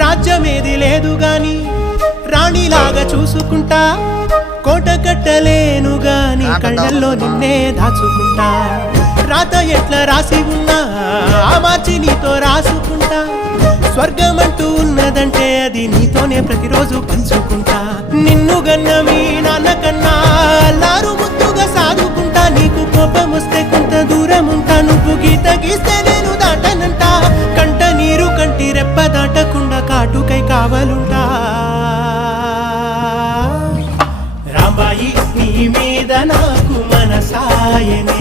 రాజ్యమేది లేదు గాని రాణిలాగా చూసుకుంటా, కోట కట్టలేను గాని కళ్ళల్లో నిన్నే దాచుకుంటా. రాత ఎట్లా రాసి ఉన్నా ఆ మార్చి నీతో రాసుకుంటా. స్వర్గమంటూ ఉన్నదంటే అది నీతోనే ప్రతిరోజు పంచుకుంటా. నిన్ను గన్న మీ నాన్న కన్నా అల్లారు ముద్దుగా సాదుకుంటా. నీకు కోపం వస్తే కొంత దూరం ఉంటా, నువ్వు గీత గీస్తే నేను దాటనంటా. కంట నీరు కంటి రెప్ప దాటకుండా కాటుకై కావలుంటా. రాంబాయి నీ మీద నాకు మనసాయనే.